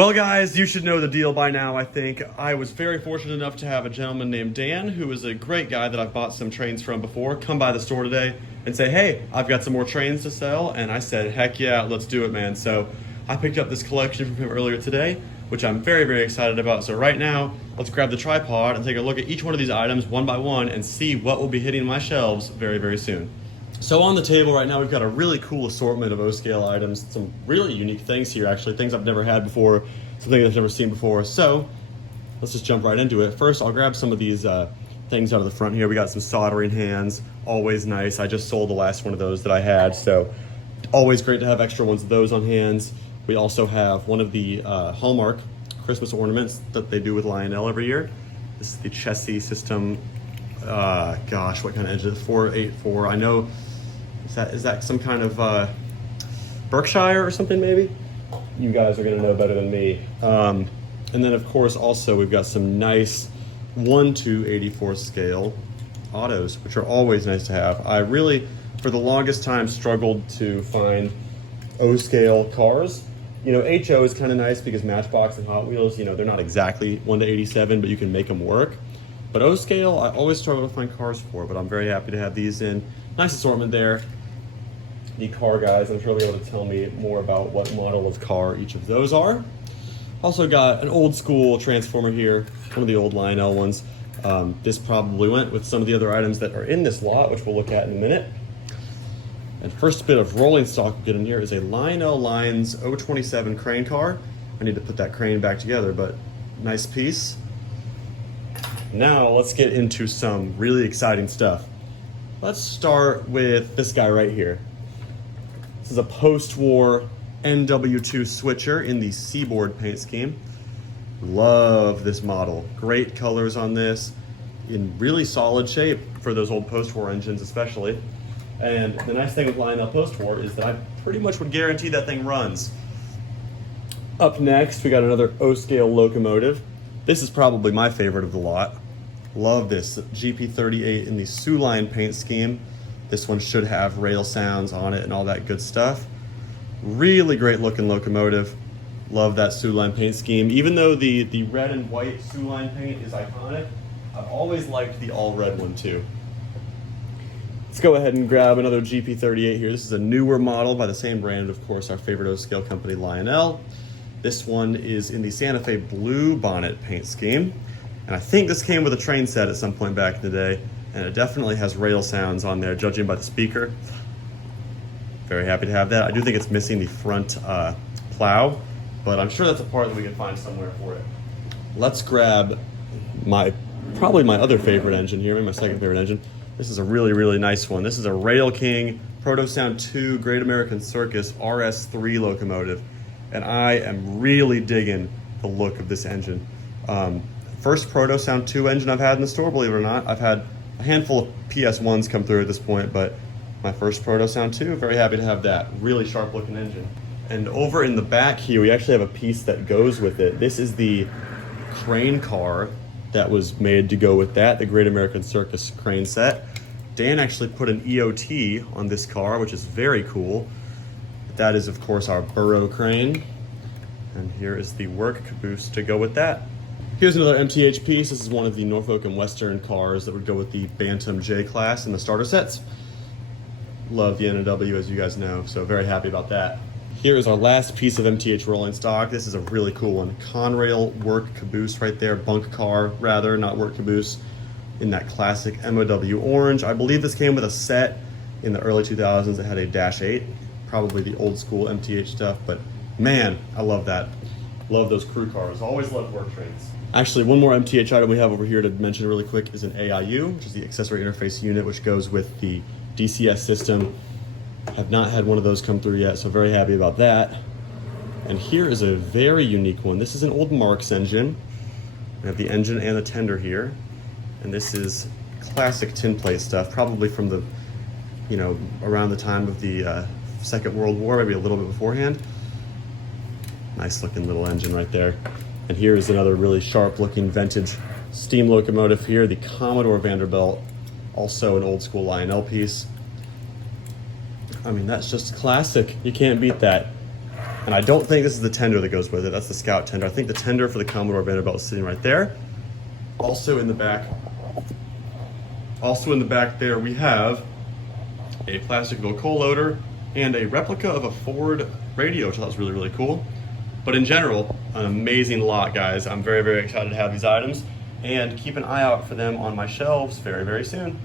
Well guys, you should know the deal by now, I think. I was very fortunate enough to have a gentleman named Dan, who is a great guy that I've bought some trains from before, come by the store today and say, hey, I've got some more trains to sell. And I said, heck yeah, let's do it, man. So I picked up this collection from him earlier today, which I'm very, very excited about. So right now, let's grab the tripod and take a look at each one of these items one by one and see what will be hitting my shelves very, very soon. So on the table right now, we've got a really cool assortment of O-scale items, some really unique things here, actually, things I've never had before, something I've never seen before. So let's just jump right into it. First, I'll grab some of these things out of the front here. We got some soldering hands, always nice. I just sold the last one of those that I had, so always great to have extra ones of those on hands. We also have one of the Hallmark Christmas ornaments that they do with Lionel every year. This is the chassis system. Gosh, what kind of engine? 484. I know. Is that some kind of Berkshire or something maybe? You guys are gonna know better than me. And then of course also we've got some nice 1/284 scale autos, which are always nice to have. I really, for the longest time, struggled to find O-scale cars. You know, HO is kind of nice because Matchbox and Hot Wheels, you know, they're not exactly 1/87, but you can make them work. But O-scale, I always struggle to find cars for, but I'm very happy to have these in. Nice assortment there. The car guys, I'm sure they'll be able to tell me more about what model of car each of those are. Also got an old school transformer here, one of the old Lionel ones. This probably went with some of the other items that are in this lot, which we'll look at in a minute. And first bit of rolling stock we get in here is a Lionel Lines 027 crane car. I need to put that crane back together, but nice piece. Now let's get into some really exciting stuff. Let's start with this guy right here. This is a post-war NW2 switcher in the Seaboard paint scheme. Love this model. Great colors on this, in really solid shape for those old post-war engines especially. And the nice thing with Lionel post-war is that I pretty much would guarantee that thing runs. Up next, we got another O-scale locomotive. This is probably my favorite of the lot. Love this GP38 in the Sioux Line paint scheme. This one should have rail sounds on it and all that good stuff. Really great looking locomotive. Love that Sioux Line paint scheme. Even though the red and white Sioux Line paint is iconic, I've always liked the all red one too. Let's go ahead and grab another GP38 here. This is a newer model by the same brand, of course, our favorite O-scale company, Lionel. This one is in the Santa Fe blue bonnet paint scheme. And I think this came with a train set at some point back in the day, and it definitely has rail sounds on there, judging by the speaker. Very happy to have that. I do think it's missing the front plow, but I'm sure that's a part that we can find somewhere for it. Let's grab probably my other favorite engine here, maybe my second favorite engine. This is a really, really nice one. This is a Rail King Proto Sound 2 Great American Circus RS3 locomotive, and I am really digging the look of this engine. First Proto Sound 2 engine I've had in the store, believe it or not. I've had a handful of PS1s come through at this point, but my first Proto Sound 2, very happy to have that. Really sharp looking engine. And over in the back here, we actually have a piece that goes with it. This is the crane car that was made to go with that, the Great American Circus crane set. Dan actually put an EOT on this car, which is very cool. That is, of course, our burro crane. And here is the work caboose to go with that. Here's another MTH piece. This is one of the Norfolk and Western cars that would go with the Bantam J class in the starter sets. Love the NW, as you guys know, so very happy about that. Here is our last piece of MTH rolling stock. This is a really cool one. Conrail work caboose right there, bunk car rather, not work caboose, in that classic MOW orange. I believe this came with a set in the early 2000s that had a -8, probably the old school MTH stuff, but man, I love that. Love those crew cars. Always loved work trains. Actually, one more MTH item we have over here to mention really quick is an AIU, which is the accessory interface unit, which goes with the DCS system. Have not had one of those come through yet, so very happy about that. And here is a very unique one. This is an old Marx engine. We have the engine and the tender here. And this is classic tin plate stuff, probably from the, you know, around the time of the Second World War, maybe a little bit beforehand. Nice looking little engine right there. And here is another really sharp looking vintage steam locomotive here, the Commodore Vanderbilt, also an old school Lionel piece. I mean, that's just classic. You can't beat that. And I don't think this is the tender that goes with it. That's the Scout tender. I think the tender for the Commodore Vanderbilt is sitting right there. Also in the back there, we have a Plasticville coal loader and a replica of a Ford radio, which I thought was really, really cool. But in general, an amazing lot, guys. I'm very, very excited to have these items, and keep an eye out for them on my shelves very, very soon.